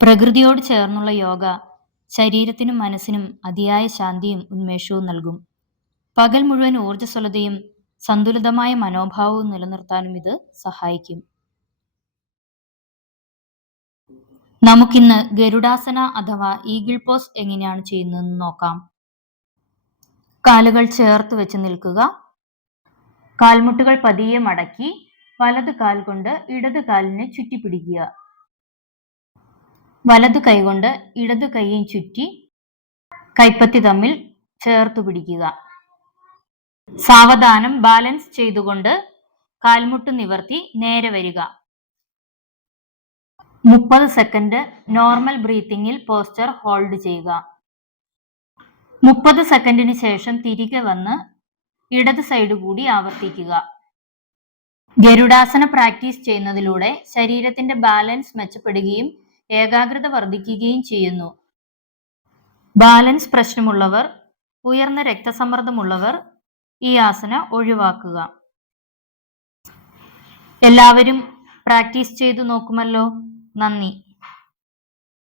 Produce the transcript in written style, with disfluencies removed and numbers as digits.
പ്രകൃതിയോട് ചേർന്നുള്ള യോഗ ശരീരത്തിനും മനസ്സിനും അതിയായ ശാന്തിയും ഉന്മേഷവും നൽകും. പകൽ മുഴുവൻ ഊർജ്ജസ്വലതയും സന്തുലിതമായ മനോഭാവവും നിലനിർത്താനും ഇത് സഹായിക്കും. നമുക്കിന്ന് ഗരുഡാസന അഥവാ ഈഗിൾ പോസ് എങ്ങനെയാണ് ചെയ്യുന്നതെന്ന് നോക്കാം. കാലുകൾ ചേർത്ത് വെച്ച് നിൽക്കുക. കാൽമുട്ടുകൾ പതിയെ മടക്കി വലത് കാൽ കൊണ്ട് ഇടത് കാലിനെ ചുറ്റിപ്പിടിക്കുക. വലതു കൈകൊണ്ട് ഇടതു കൈയും ചുറ്റി കൈപ്പത്തി തമ്മിൽ ചേർത്തു പിടിക്കുക. സാവധാനം ബാലൻസ് ചെയ്തുകൊണ്ട് കാൽമുട്ട് നിവർത്തി നേരെ വരിക. 30 സെക്കൻഡ് നോർമൽ ബ്രീത്തിങ്ങിൽ പോസ്ചർ ഹോൾഡ് ചെയ്യുക. 30 സെക്കൻഡിന് ശേഷം തിരികെ വന്ന് ഇടത് സൈഡ് കൂടി ആവർത്തിക്കുക. ഗരുഡാസന പ്രാക്ടീസ് ചെയ്യുന്നതിലൂടെ ശരീരത്തിന്റെ ബാലൻസ് മെച്ചപ്പെടുകയും ഏകാഗ്രത വർദ്ധിക്കുകയും ചെയ്യുന്നു. ബാലൻസ് പ്രശ്നമുള്ളവർ, ഉയർന്ന രക്തസമ്മർദ്ദമുള്ളവർ ഈ ആസന ഒഴിവാക്കുക. എല്ലാവരും പ്രാക്ടീസ് ചെയ്തു നോക്കുമല്ലോ. നന്ദി.